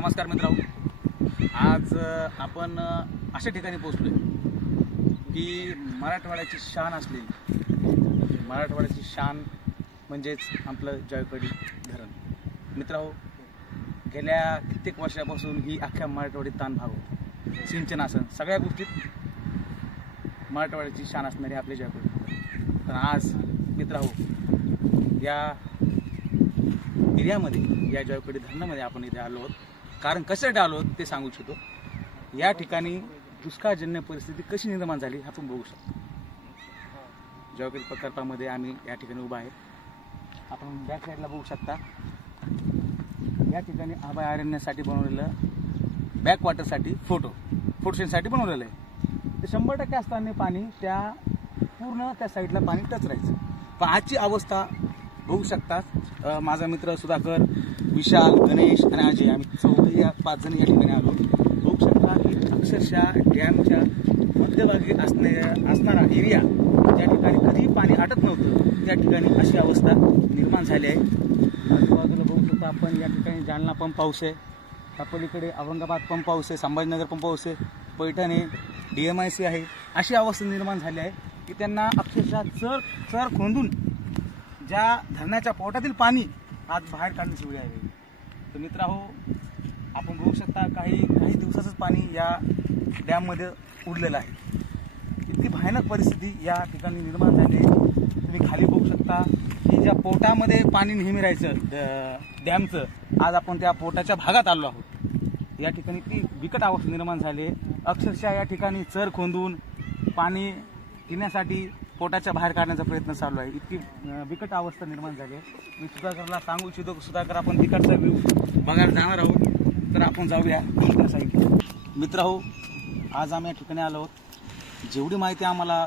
नमस्कार मित्रांनो, आज आपण अशा ठिकाणी पोहोचलोय की मराठवाड्याची शान असलेली मराठवाड्याची शान म्हणजेच आपलं जायकवाडी धरण. मित्रांनो, गेल्या कित्येक वर्षापासून ही अख्ख्या मराठवाड्यात ताण भाग सिंचनासन सगळ्या गोष्टीत मराठवाड्याची शान असणारी आपले जायकवाडी. तर आज मित्रांनो, या एरियामध्ये या जायकवाडी धरणामध्ये आपण इथे आलो आहोत. कारण कशासाठी आलो आहोत ते सांगू इच्छितो. या ठिकाणी दुष्काळजन्य परिस्थिती कशी निर्माण झाली आपण बघू शकतो. जायकवाडी प्रकल्पामध्ये आम्ही या ठिकाणी उभा आहे. आपण बॅक साईडला बघू शकता. या ठिकाणी आबा अरण्यासाठी बनवलेलं बॅकवॉटरसाठी फोटोशूटसाठी बनवलेलं आहे. ते 100% असताना पाणी त्या पूर्ण त्या साईडला पाणी टच राहायचं. पण आजची अवस्था बघू शकतात. माझा मित्र सुधाकर, विशाल, गणेश आणि अजय, आम्ही 5 जण या ठिकाणी आलो. बघू शकता की अक्षरशः डॅमच्या मध्यभागी असणारा एरिया ज्या ठिकाणी कधी पाणी आटत नव्हतं त्या ठिकाणी अशी अवस्था निर्माण झाली आहे. आजूबाजूला बघू शकता आपण. या ठिकाणी जालना पंप हाऊस आहे, पलीकडे औरंगाबाद पंप हाऊस आहे, संभाजीनगर पंप हाऊस आहे, पैठण आहे, DMIC आहे. अशी अवस्था निर्माण झाली आहे की त्यांना अक्षरशः चर खोंदून ज्या धरणाच्या पोटातील पाणी आज बाहेर काढण्याची वेळ आहे. तर मित्रांनो, आपण बघू शकता काही दिवसाचंच पाणी या डॅममध्ये उडलेलं आहे. इतकी भयानक परिस्थिती या ठिकाणी निर्माण झाली आहे. तुम्ही खाली बघू शकता की ज्या पोटामध्ये पाणी नेहमी राहायचं डॅमचं, आज आपण त्या पोटाच्या भागात आलो आहोत. या ठिकाणी ती बिकट अवस्था निर्माण झाली आहे. अक्षरशः या ठिकाणी चर खोंदून पाणी पिण्यासाठी पोटाच्या बाहेर काढण्याचा प्रयत्न चालू आहे. इतकी बिकट अवस्था निर्माण झाली आहे. मी सुधाकरला सांगू इच्छितो, सुधाकर आपण तिकडचा व्ह्यू बघायला जाणार आहोत. तर आपण जाऊया इकडच्या साईडला. मित्रांनो, आज आम्ही या ठिकाणी आलो आहोत. जेवढी माहिती आम्हाला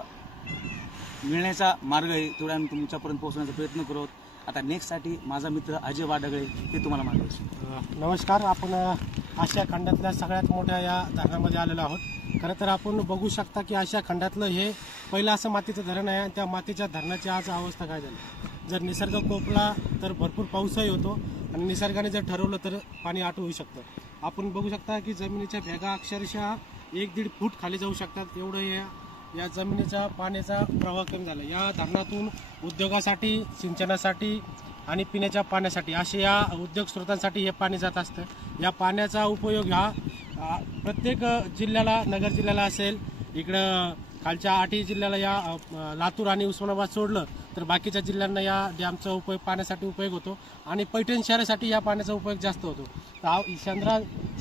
मिळण्याचा मार्ग आहे तेवढा आम्ही तुमच्यापर्यंत पोहोचण्याचा प्रयत्न करू आहोत. आता नेक्स्टसाठी माझा मित्र अजय वाडगळे ते तुम्हाला मार्गदर्शन. नमस्कार. आपण आशिया खंडातल्या सगळ्यात मोठ्या या धरणामध्ये आलेलो आहोत. खरं तर आपण बघू शकता की आशिया खंडातलं हे पहिलं असं मातीचं धरण आहे. आणि त्या मातीच्या धरणाची आज अवस्था काय झाली. जर निसर्ग कोपला तर भरपूर पाऊसही होतो आणि निसर्गाने जर ठरवलं तर पाणी आटू होऊ शकतं. आपण बघू शकता की जमिनीच्या भेगा अक्षरशः 1-1.5 फूट खाली जाऊ शकतात. एवढं या जमिनीचा पाण्याचा प्रवाह कमी झाला. या धरणातून उद्योगासाठी, सिंचनासाठी आणि पिण्याच्या पाण्यासाठी असे या उद्योग स्रोतांसाठी हे पाणी जात असतं. या पाण्याचा उपयोग हा प्रत्येक जिल्ह्याला, नगर जिल्ह्याला असेल, इकडं खालच्या 8 जिल्ह्याला, या लातूर आणि उस्मानाबाद सोडलं तर बाकीच्या जिल्ह्यांना या डॅमचा उपयोग पाण्यासाठी उपयोग होतो. आणि पैठण शहरासाठी या पाण्याचा उपयोग जास्त होतो.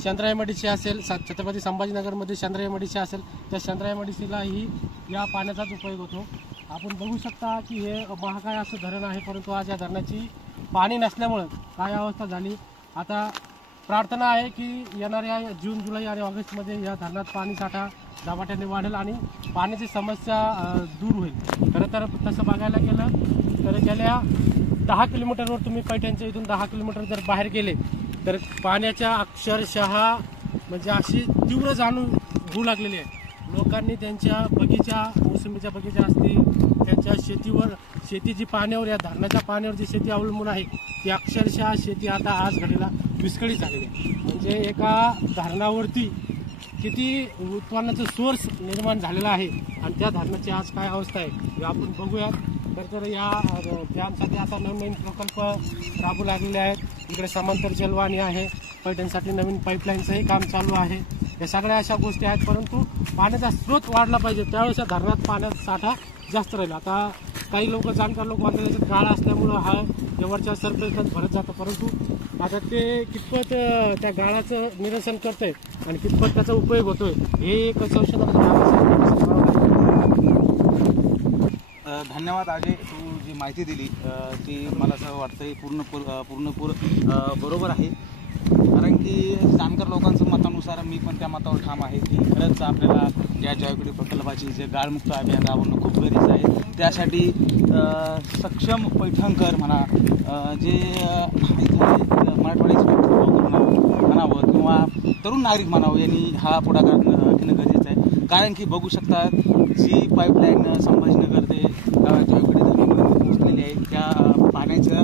शेंद्रा MIDC असेल, छत्रपती संभाजीनगरमध्ये शेंद्रा MIDC असेल, त्या शेंद्रा MIDCलाही या पाण्याचाच उपयोग होतो. आपण बघू शकता की हे महाकाय असं धरण आहे, परंतु आज या धरणाची पाणी नसल्यामुळं काय अवस्था झाली. आता प्रार्थना आहे की येणाऱ्या जून, जुलै आणि ऑगस्टमध्ये या धरणात पाणी साठा झपाट्याने वाढेल आणि पाण्याची समस्या दूर होईल. खरं तर तसं बघायला गेलं तर गेल्या 10 किलोमीटरवर तुम्ही पैठणच्या इथून 10 किलोमीटर जर बाहेर गेले तर पाण्याच्या अक्षरशः म्हणजे अशी तीव्र जाणीव होऊ लागलेली आहे. लोकांनी त्यांच्या बगीचा, मोसंबीच्या बगीचा असतील, त्यांच्या शेती जी पाण्यावर, या धरणाच्या पाण्यावर जी शेती अवलंबून आहे ती अक्षरशः शेती आता आज घडीला विस्कळीत झालेली आहे. म्हणजे एका धरणावरती किती उत्पन्नाचं सोर्स निर्माण झालेला आहे आणि त्या धरणाची आज काय अवस्था आहे हे आपण बघूयात. तर या डॅमसाठी आता नवीन प्रकल्प राबू लागलेले आहेत. इकडे समांतर जलवाहिनी आहे, पैठणसाठी नवीन पाईपलाईनचंही काम चालू आहे. या सगळ्या अशा गोष्टी आहेत, परंतु पाण्याचा स्रोत वाढला पाहिजे त्यावेळेस या धरणात पाण्याचा साठा जास्त राहील. आता काही लोक, जाणकार लोक म्हणतात त्याच्यात गाळा असल्यामुळं हा जवळच्या सरप्रेसलाच भरत जातं, परंतु आता ते कितपत त्या गाळाचं निरसन करतंय आणि कितपत त्याचा उपयोग होतोय हे एक संशोधनाचा भाग असेल. धन्यवाद अजय, तू जी माहिती दिली ती मला असं वाटतं पूर्णपूर बरोबर आहे. कारण की जाणकार लोकांचं मतानुसार मी पण त्या मतावर ठाम आहे की खरंच आपल्याला या जैवपिढी प्रकल्पाची जे गाळमुक्त अभियान राबवणं खूप गरजेचं आहे. त्यासाठी सक्षम पैठणकर म्हणा, जे इथले मराठवाड्याचे लोक म्हणावं किंवा तरुण नागरिक म्हणावं, यांनी हा पुढाकार घेणं गरजेचं आहे. कारण की बघू शकता जी पाईपलाईन संभाजीनगर ते जैवपिढी धरणामध्ये पोहोचलेली आहे, त्या पाण्याच्या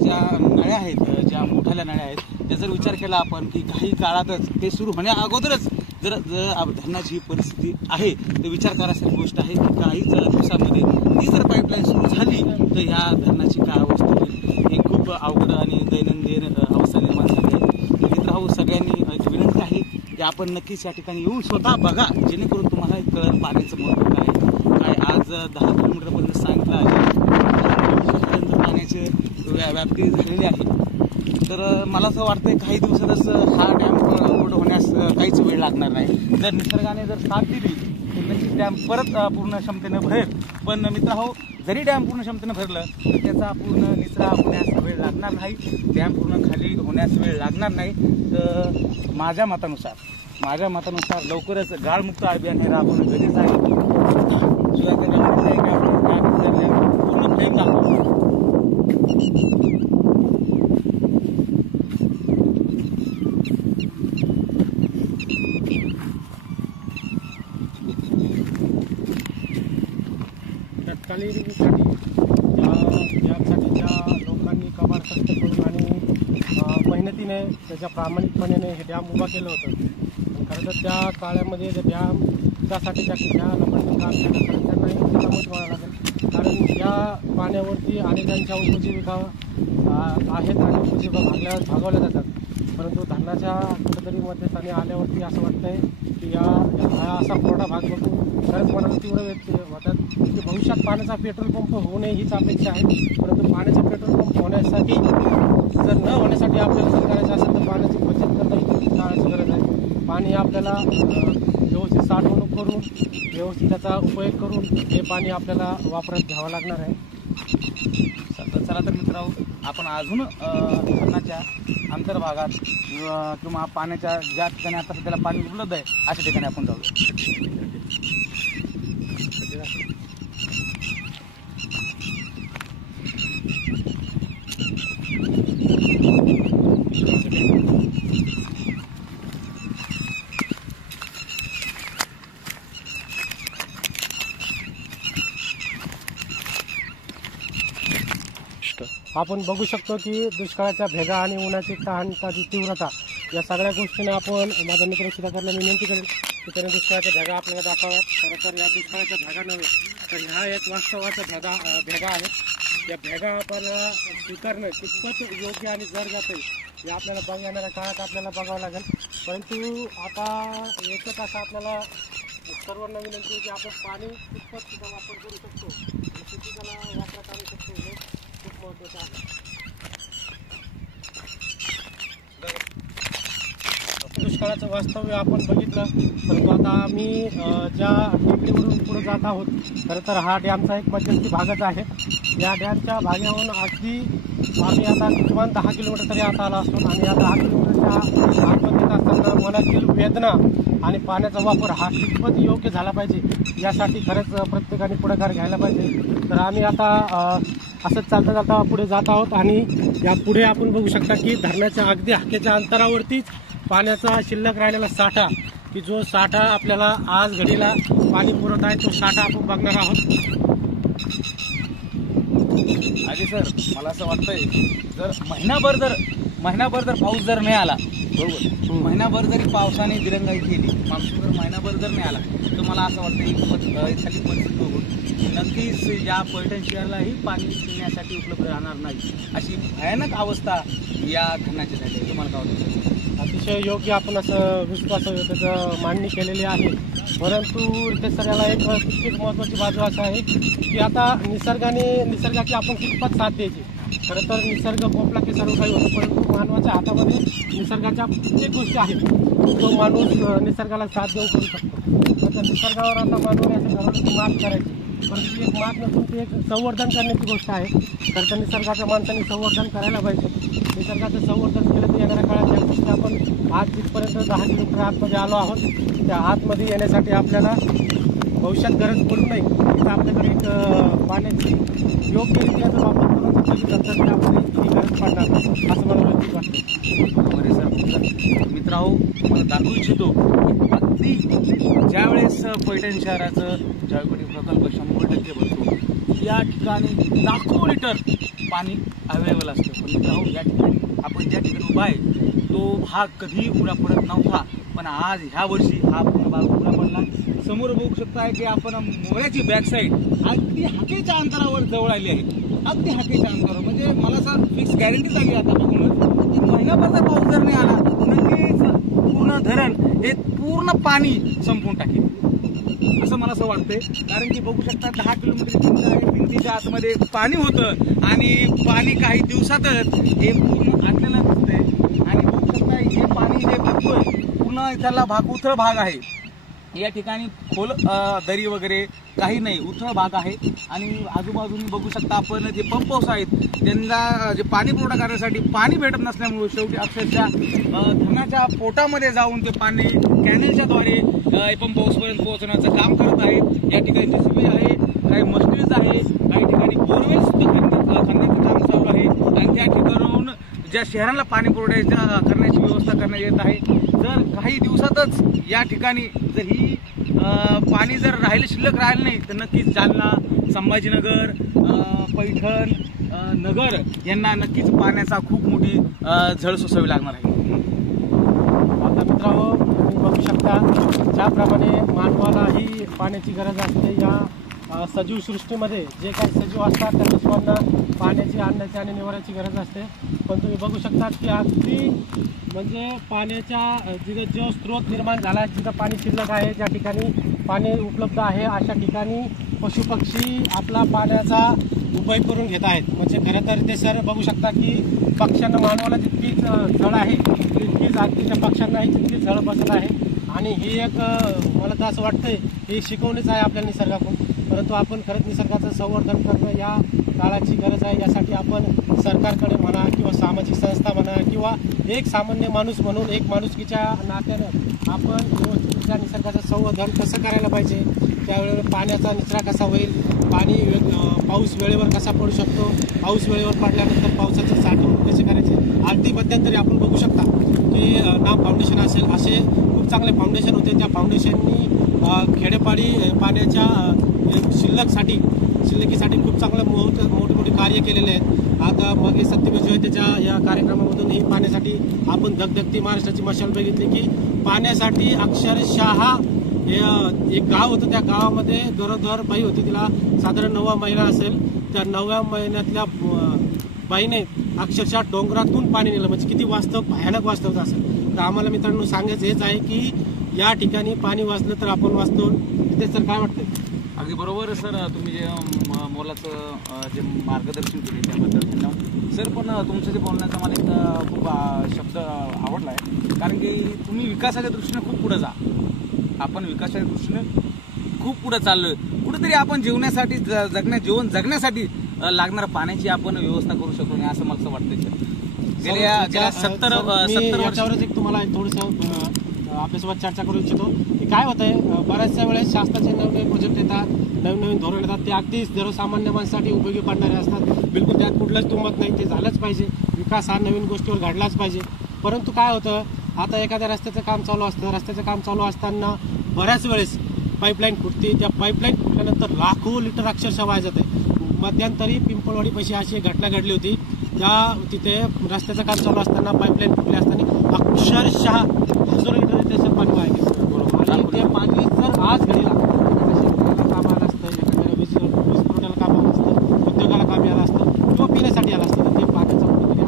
ज्या नळ्या आहेत, ज्या मोठ्या नळ्या आहेत, त्या जर विचार केला आपण की काही काळातच ते सुरू होण्या अगोदरच जर धरणाची ही परिस्थिती आहे, तर विचार करायसारखी गोष्ट आहे की काहीच दिवसामध्ये ती जर पाईपलाईन सुरू झाली तर ह्या धरणाची काय अवस्था होईल, हे खूप अवघड आणि दैनंदिन अवस्था निर्माण झाली आहे. मित्रांनो, सगळ्यांनी एक विनंती आहे की आपण नक्कीच या ठिकाणी येऊन स्वतः बघा, जेणेकरून तुम्हाला कळेल पाण्याचं महत्त्व काय. आज 10 किलोमीटरपर्यंत सांगितलं आहे, पाण्याची व्याप्ती झालेली आहे. तर मला असं वाटतं काही दिवसातच हा डॅम पूर्ण होण्यास काहीच वेळ लागणार नाही. जर निसर्गाने जर साथ दिली तर नक्कीच डॅम परत पूर्ण क्षमतेनं भरेल. पण मित्रांनो, जरी डॅम पूर्ण क्षमतेनं भरलं तर त्याचा पूर्ण निचरा होण्यास वेळ लागणार नाही, डॅम पूर्ण खाली होण्यास वेळ लागणार नाही. तर माझ्या मतानुसार लवकरच गाळमुक्त अभियान हे राबवणं गरजेचं आहे. शिवाय पूर्ण फ्लेम दाखवतो. तत्कालीनसाठी यासाठी ज्या लोकांनी कबाड कष्ट करून आणि मेहनतीने त्याच्या प्रामाणिकपणे हे डॅम उभा केलं होतं. खरं तर त्या काळामध्ये डॅम त्यासाठी ज्या लोकांनी काम केलं खरं त्यांना मत म्हणावं लागेल. कारण या पाण्यावरती अनेकांच्या उपजीविका आहेत आणि उपजीविका भागवल्या जातात. परंतु धरणाच्या कुठेतरी मध्यस्थानी आल्यावरती असं वाटतंय की हा असा कोरडा भाग बघून खरंच मनाला तीव्र व्यक्त होतात की भविष्यात पाण्याचा पेट्रोल पंप होऊ नये हीच अपेक्षा आहे. परंतु पाण्याचा पेट्रोल पंप होण्यासाठी जर न होण्यासाठी आपल्याला जर करायचं असेल तर पाण्याची बचत करणं ही काळाची गरज आहे. पाणी आपल्याला व्यवस्थित साठवणूक करून व्यवस्थित त्याचा उपयोग करून हे पाणी आपल्याला वापरात घ्यावं लागणार आहे. चला तर मित्रांनो, आपण अजून धरणाच्या अंतर्भागात किंवा पाण्याच्या ज्या ठिकाणी आता सध्याला पाणी उपलब्ध आहे अशा ठिकाणी आपण जाऊया. आपण बघू शकतो की दुष्काळाच्या भेगा आणि उन्हाची तहानची तीव्रता या सगळ्या गोष्टींना आपण माझ्या मित्र सुधाकरला विनंती करेल की त्याने दुष्काळाच्या भेगा आपल्याला दाखवाव्यात. खरं तर या दुष्काळाच्या भेगा नव्हे तर ह्या एक वास्तवाच्या भेगा आहेत. या भेगा आपल्याला स्वीकारणं कितपत योग्य आणि जर जाते हे आपल्याला येणाऱ्या काळात आपल्याला बघावं लागेल. परंतु आता एकच असं आपल्याला सर्वांना विनंती की आपण पाणी कितपत सुद्धा वापर करू शकतो आणि किती त्याला वापरात आणू शकतो हे खूप महत्त्वाचं आहे. दुष्काळाचं वास्तव्य आपण बघितलं, परंतु आता आम्ही ज्या टेकडीवरून पुढे जात आहोत खरं तर हा डॅमचा एक मध्यवर्ती भागच आहे. या डॅमच्या भागावरून अगदी आम्ही आता किमान 10 किलोमीटर तरी आता आला असतो आणि या 10 किलोमीटरच्या आतमध्ये येत असताना मनातील वेदना आणि पाण्याचा वापर हा कितपत योग्य झाला पाहिजे यासाठी खरंच प्रत्येकाने पुढाकार घ्यायला पाहिजे. तर आम्ही आता असंच चालता पुढे जात आहोत आणि या पुढे आपण बघू शकता की धरणाच्या अगदी हाकेच्या अंतरावरतीच पाण्याचा शिल्लक राहिलेला साठा की जो साठा आपल्याला आज घडीला पाणी पुरवत आहे तो साठा आपण बघणार आहोत. आधी सर, मला असं वाटतंय जर महिनाभर जर पाऊस जर नाही आला, बरोबर, महिनाभर जरी पावसाने दिरंगाई केली, मान्सून जर महिनाभर जर नाही आला तर मला असं वाटतं एखादी परिस्थिती बघून नक्कीच या पैठण शहरालाही पाणी पिण्यासाठी उपलब्ध राहणार नाही अशी भयानक अवस्था या धरणाची झाली आहे. तुम्हाला काय वाटतं? अतिशय योग्य आपण असं विश्वास त्याचं मांडणी केलेली आहे. परंतु इथे सर याला एक तितकीच महत्त्वाची बाजू असं आहे की आता निसर्गाची आपण कितपत साथ द्यायची. खरं तर निसर्ग कोपला की सर्व काही होतं, परंतु मानवाच्या हातामध्ये निसर्गाच्या प्रत्येक गोष्टी आहेत. तो माणूस निसर्गाला साथ देऊ करू शकतो. तर त्या निसर्गावर आता मानवाने असं ठरवलं की मात करायची परंतु ती एक मात नसून ती एक संवर्धन करण्याची गोष्ट आहे. तर त्या निसर्गाचं माणसांनी संवर्धन करायला पाहिजे. निसर्गाचं संवर्धन केलं तर येणाऱ्या काळात या गोष्टी आपण आज जिथपर्यंत 10 किलोमीटर आतमध्ये आलो आहोत त्या आतमध्ये येण्यासाठी आपल्याला भविष्यात गरज पडू नये तर आपल्याकडे एक पाण्याची योग्यरित्या जर वापर करून केली तर त्यामध्ये ही गरज पडणार नाही असं मला नक्कीच वाटतं. बरोबर आहे सर. मित्रांनो, मला दाखवू इच्छितो अगदी ज्यावेळेस पैठण शहराचं जळकोटी प्रकल्प 100% भरतो या ठिकाणी लाखो लिटर पाणी अवेलेबल असतं. पण मित्रांनो, या ठिकाणी आपण ज्या ठिकाणी उभा आहे तो भाग कधीही पुरा पडत नव्हता, पण आज ह्या वर्षी हा पूर्ण भाग पुरा पडला. समोर बघू शकता की आपण मोऱ्याची बॅक साईड अगदी हाकेच्या अंतरावर जवळ आली आहे. अगदी हाकेच्या अंतरावर म्हणजे मला सर फिक्स गॅरंटी झाली आता बघूनच महिनाभर पाऊस जर नाही आला नक्कीच पूर्ण धरण हे पूर्ण पाणी संपून टाकेल असं मला असं वाटतंय. कारण की बघू शकता 10 किलोमीटर भिंत आहे, भिंतीच्या आतमध्ये पाणी होतं आणि पाणी काही दिवसातच हे पूर्ण आटलेलं दिसतंय. आणि बघू शकता हे पाणी जे बघतोय पूर्ण इथला भाग उथळ भाग आहे. या ठिकाणी खोल दरी वगैरे काही नाही, उथळ भाग आहे. आणि आजूबाजूने बघू शकता आपण जे पंप हाऊस आहेत त्यांना जे पाणी पुरवठा करण्यासाठी पाणी भेटत नसल्यामुळे शेवटी अक्षरशः धरणाच्या पोटामध्ये जाऊन ते पाणी कॅनेलच्या द्वारे पंप हाऊसपर्यंत पोहोचण्याचं काम करत आहे. या ठिकाणी जेसीबी आहे, काही मशिनरीज आहे, काही ठिकाणी बोरवेल सुद्धा खणण्याचं काम चालू आहे. आणि त्या ठिकाणाहून ज्या शहरांना पाणी पुरवठा करण्याची व्यवस्था करण्यात येत आहे. जर काही दिवसातच या ठिकाणी जर ही पाणी जर राहिलं शिल्लक राहिलं नाही तर नक्कीच जालना, संभाजीनगर, पैठण, नगर यांना नक्कीच पाण्याचा खूप मोठी झळ सोसावी लागणार आहे. आता मित्रांनो, तुम्ही बघू शकता ज्याप्रमाणे मानवालाही पाण्याची गरज असते या सजीव सृष्टीमध्ये जे काही सजीव असतात त्यांना सुद्धा पाण्याची, आणण्याची आणि निवाऱ्याची गरज असते. पण तुम्ही बघू शकता की अगदी म्हणजे पाण्याच्या जिथे जो स्रोत निर्माण झाला आहे जिथं पाणी शिल्लक आहे ज्या ठिकाणी पाणी उपलब्ध आहे अशा ठिकाणी पशुपक्षी आपला पाण्याचा उपयोग करून घेत आहेत. म्हणजे खरं तर ते सर बघू शकता की पक्ष्यांना मानवाला जितकीच झळ आहे तितकीच अगदी त्या पक्ष्यांनाही तितकीच झळ बसत आहे. आणि ही एक मला तर असं वाटतंय ही शिकवणीच आहे आपल्या निसर्गाकडून. परंतु आपण खरंच निसर्गाचं संवर्धन करणं या काळाची गरज आहे. यासाठी आपण सरकारकडे म्हणा किंवा सामाजिक संस्था म्हणा किंवा एक सामान्य माणूस म्हणून एक माणुसकीच्या नात्यानं आपण व्यवस्थितरित्या निसर्गाचं संवर्धन कसं करायला पाहिजे, त्यावेळेला पाण्याचा निचरा कसा होईल, पाऊस वेळेवर कसा पडू शकतो, पाऊस वेळेवर पडल्यानंतर पावसाचं साठवणूक कसे करायचे. अगदी मध्यंतरी आपण बघू शकता की नाम फाउंडेशन असेल असे खूप चांगले फाउंडेशन होते. त्या फाउंडेशननी खेडेपाडी पाण्याच्या शिल्लकीसाठी खूप चांगलं मोठे कार्य केलेले आहेत. आता मग सत्यमेव जयतेच्या या कार्यक्रमामधून ही पाण्यासाठी आपण धगधगती महाराष्ट्राची मशाल बघितली की पाण्यासाठी अक्षरशः एक गाव होतं. त्या गावामध्ये गरोदर बाई होती, तिला साधारण 9वा महिना असेल. त्या 9व्या महिन्यातल्या बाईने अक्षरशः डोंगरातून पाणी नेलं. म्हणजे किती भयानक वास्तव असेल. तर आम्हाला मित्रांनो सांगायचं हेच आहे की या ठिकाणी पाणी वाचलं तर आपण वाचतो. तिथे सर काय वाटतं? अगदी बरोबर सर, तुम्ही जे मोलाचं जे मार्गदर्शन केले त्याबद्दल धन्यवाद सर. पण तुमचं जे बोलण्याचा मला एक खूप शब्द आवडला आहे. कारण की तुम्ही विकासाच्या दृष्टीने खूप पुढे जा. आपण विकासाच्या दृष्टीने खूप पुढे चाललोय. कुठेतरी आपण जीवन जगण्यासाठी लागणाऱ्या पाण्याची आपण व्यवस्था करू शकतो नाही असं मला असं वाटतंय सर. गेल्या 70 वर्षावरच एक तुम्हाला थोडंसं आपल्यासोबत चर्चा करू इच्छितो की काय होतंय बऱ्याचशा वेळेस शासनाचे नवीन प्रोजेक्ट येतात, नवीन धोरण येतात, ते अगदी सर्वसामान्य माणसासाठी उपयोगी पडणारे असतात. बिलकुल त्यात कुठलंच तुंबत नाही. ते झालंच पाहिजे. विकास हा नवीन गोष्टीवर घडलाच पाहिजे. परंतु काय होतं आता एखाद्या रस्त्याचं काम चालू असतं. रस्त्याचं काम चालू असताना बऱ्याच वेळेस पाईपलाईन फुटते. त्या पाईपलाईन फुटल्यानंतर लाखो लिटर अक्षरशः वाया जाते. मध्यंतरी पिंपळवाडी पैसे अशी एक घटना घडली होती. तिथे रस्त्याचं काम चालू असताना पाईपलाईन फुटली असताना अक्षरशः हजारो लिटर त्याचं पाणी वाया गेलं. आणि ते पाणी जर आज घडीला शेतकऱ्याला काम आलं असतं, एखाद्याला वीज पुरवठ्याला काम आलं असतं, उद्योगाला काम आलं असतं किंवा पिण्यासाठी आलं असतं तर ते पाण्याचा कुठेतरी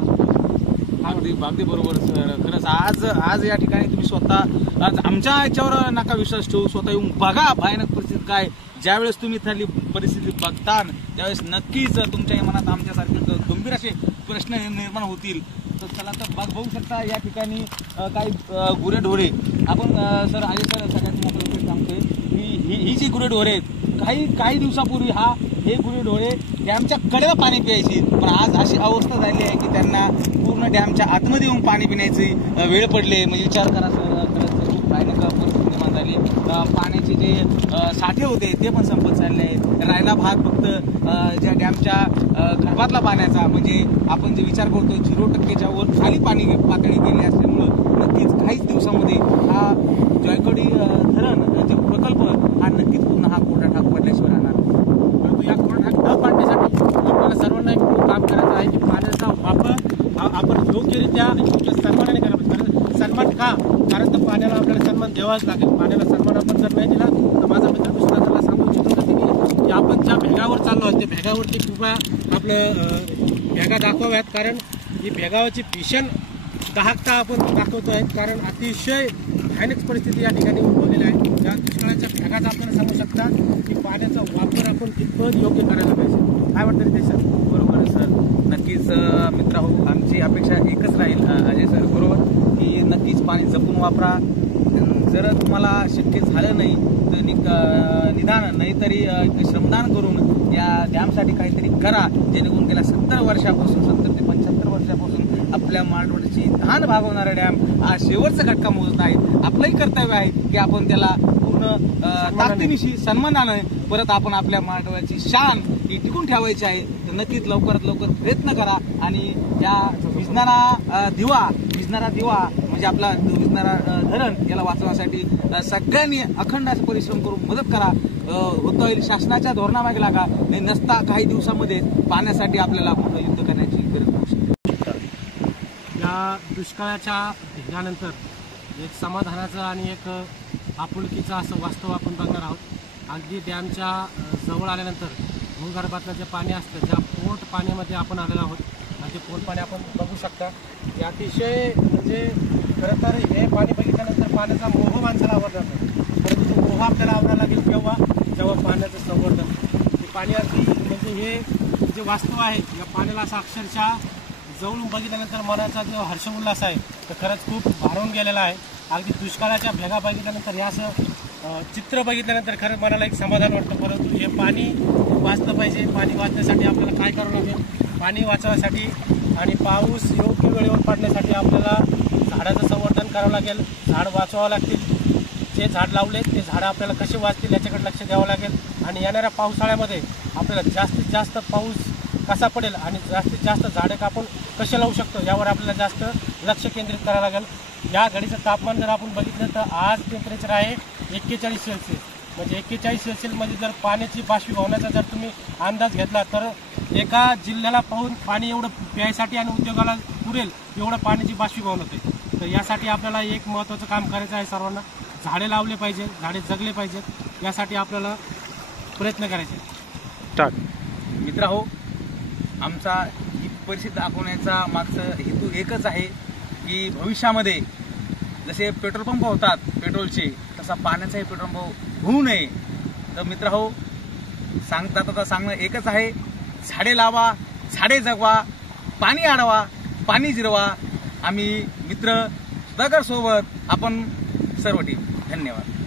अगदी बरोबर सर. खरंच आज या ठिकाणी तुम्ही स्वतः आज आमच्या याच्यावर नका विश्वास ठेवू, स्वतः येऊन बघा भयानक परिस्थिती काय. ज्यावेळेस तुम्ही इथली परिस्थिती बघता त्यावेळेस नक्कीच तुमच्या मनात आमच्यासारखे गंभीर असे प्रश्न निर्माण होतील. तर चला तर बघू शकता या ठिकाणी काही गुरेढोरे आपण सर आले सर सगळ्यात मोठं सांगतोय ही जी गुरेढोरे आहेत काही दिवसापूर्वी हे गुरेढोरे डॅमच्या कडेला पाणी प्यायची, पण आज अशी अवस्था झाली आहे की त्यांना पूर्ण डॅमच्या आतमध्ये येऊन पाणी पिण्याची वेळ पडले. म्हणजे विचार करा सर, खरंच खूप भयानक परिस्थिती निर्माण झाली. पाण्याचे जे साठे होते ते पण संपत चालले आहेत. राहिला भाग फक्त ज्या डॅमच्या गर्भातला पाण्याचा, म्हणजे आपण जे विचार करतो 0%च्या वर खाली पाणी पातळी गेली असल्यामुळं नक्कीच काहीच दिवसामध्ये हा जायकवाडी धरण जे प्रकल्प हा नक्कीच पुन्हा हा कोरडा ठाक पडल्याशिवाय राहणार. परंतु या कोरडा ठाक न पाडण्यासाठी आपल्याला सर्वांना एक काम करायचं आहे की पाण्याचा वापर आपण योग्यरित्या सन्मानाने करावा. सन्मान का? कारण तर पाण्याला आपल्याला सन्मान द्यावाच लागेल. पाण्याला सन्मान आपण जर नाही दिला तर माझा मित्र दुसऱ्याला सांगू इच्छितो की आपण ज्या भेगावर चाललो आहोत त्या भेगावरती कृपया आपलं भेगा दाखवाव्यात, कारण ही भेगावाची भीषण दाहकता आपण दाखवतो आहे. कारण अतिशय भयानक परिस्थिती या ठिकाणी उद्भवलेली आहे. या दुष्काळाच्या भेगाचा आपल्याला सांगू शकता की पाण्याचा वापर आपण कितपत योग्य करायला पाहिजे. काय वाटतं ते सर? बरोबर आहे सर, नक्कीच मित्रांनो, आमची अपेक्षा एकच राहील अजय सर बरोबर, की नक्कीच पाणी जपून वापरा. जर तुम्हाला शक्य झालं नाही तर निदान नाहीतरी श्रमदान करून या डॅमसाठी काहीतरी करा, जेणेकरून गेल्या 70 वर्षापासून 70 ते 75 वर्षापासून आपल्या मराठवाड्याची तहान भागवणारा डॅम हा शेवटचा घटका मोजत आहे. आपलंही कर्तव्य आहे की आपण त्याला पूर्ण ताकदीनिशी सन्मानाने परत आपण आपल्या मराठवाड्याची शान ही टिकून ठेवायची आहे. तर नक्कीच लवकरात लवकर प्रयत्न करा आणि या विझणारा दिवा म्हणजे आपला विझणारा धरण याला वाचवण्यासाठी सगळ्यांनी अखंड परिश्रम करून मदत करा. होता येईल शासनाच्या धोरणामागे लागा, नाही नसता काही दिवसामध्ये पाण्यासाठी आपल्याला मोठं युद्ध करण्याची गरज होऊ शकते. या दुष्काळाच्या भेगानंतर एक समाधानाचं आणि एक आपुलकीचं असं वास्तव आपण बघणार आहोत. अगदी डॅमच्या जवळ आल्यानंतर भूगर्भातलं जे पाणी असतं, ज्या पोट पाण्यामध्ये आपण आलेलो आहोत आणि ते पोट पाणी आपण बघू शकता. हे अतिशय म्हणजे खरं तर हे पाणी बघितल्यानंतर पाण्याचा मोह माणसाला आवडणार नाही, परंतु तो मोह आपल्याला आवडायला लागेल जेव्हा पाण्याचं संवर्धन. हे पाणी अगदी म्हणजे हे जे वास्तव आहे या पाण्याला असं अक्षरशः जवळून बघितल्यानंतर मनाचा जो हर्षोल्लास आहे तर खरंच खूप भारावून गेलेला आहे. अगदी दुष्काळाच्या भेगा बघितल्यानंतर हे असं चित्र बघितल्यानंतर खरंच मनाला एक समाधान वाटतं. परंतु हे पाणी वाचलं पाहिजे. पाणी वाचण्यासाठी आपल्याला काय करावं लागेल? पाणी वाचवण्यासाठी आणि पाऊस योग्य वेळेवर पडण्यासाठी आपल्याला झाडाचं संवर्धन करावं लागेल. झाड वाचवावं लागतील. जे झाड लावले ते झाडं आपल्याला कसे वाचतील याच्याकडे लक्ष द्यावं लागेल. आणि येणाऱ्या पावसाळ्यामध्ये आपल्याला जास्तीत जास्त पाऊस कसा पडेल आणि जास्तीत जास्त झाडं कापून कसे लावू शकतो यावर आपल्याला जास्त लक्ष केंद्रित करावं लागेल. या घडीचं तापमान जर आपण बघितलं तर आज टेम्परेचर आहे 41 सेल्सिअस. म्हणजे 41 सेल्सिअसमध्ये जर पाण्याची बाष्पीभवनाचा जर तुम्ही अंदाज घेतला तर एका जिल्ह्याला पाणी एवढं प्यायसाठी आणि उद्योगाला पुरेल एवढं पाण्याची बाष्पीभवन होते. तर यासाठी आपल्याला एक महत्त्वाचं काम करायचं आहे. सर्वांना झाडे लावले पाहिजे, झाडे जगले पाहिजेत, यासाठी आपल्याला प्रयत्न करायचे. मित्रहो, आमचा ही परिस्थिती दाखवण्याचा मागचा हेतू एकच आहे की भविष्यामध्ये जसे पेट्रोल पंप होतात पेट्रोलचे, तसा पाण्याचाही पेट्रोल पंप होऊ नये. तर मित्रहो, सांगणं एकच आहे, झाडे लावा, झाडे जगवा, पाणी अडवा, पाणी जिरवा. आम्ही मित्र सुधाकर सोबत आपण सर्व टीम. धन्यवाद.